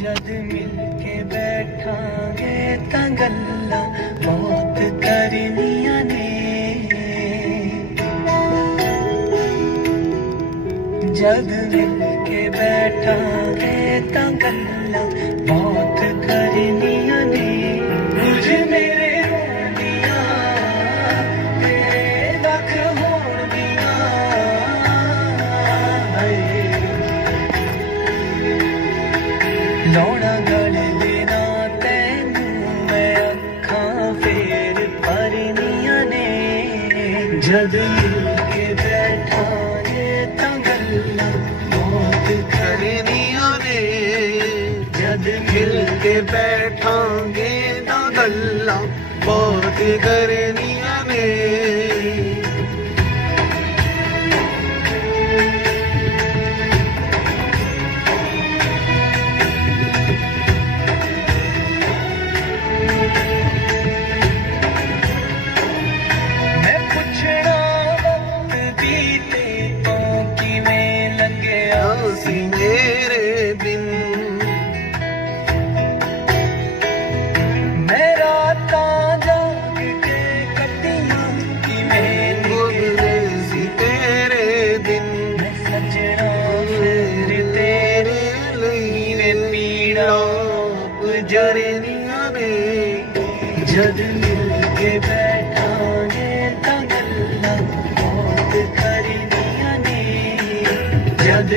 जद मिल के बैठांगे तां गल्लां बहुत करनियां ने। जद मिल के बैठांगे तां गल्लां बहुत करनियां ने। मुझ मेरे रोनियां तेरे लख होनियां लौड़ा गल देना तैनू मैं अखां फेर भरनियां ने। जद मिल के बैठांगे तां गल्लां बहुत करनियां ने। जद मिल के बैठांगे तां गल्लां बहुत करनियां ने। मेरे बिन मैं रातां जाग के कटियां किवें गुजरे सी तेरे दिन। मैं सजना फिर तेरे लई वे पीड़ां गुजरनियां ने। जद मिल के बैठांगे तां गल्लां बहुत करनियां ने। जद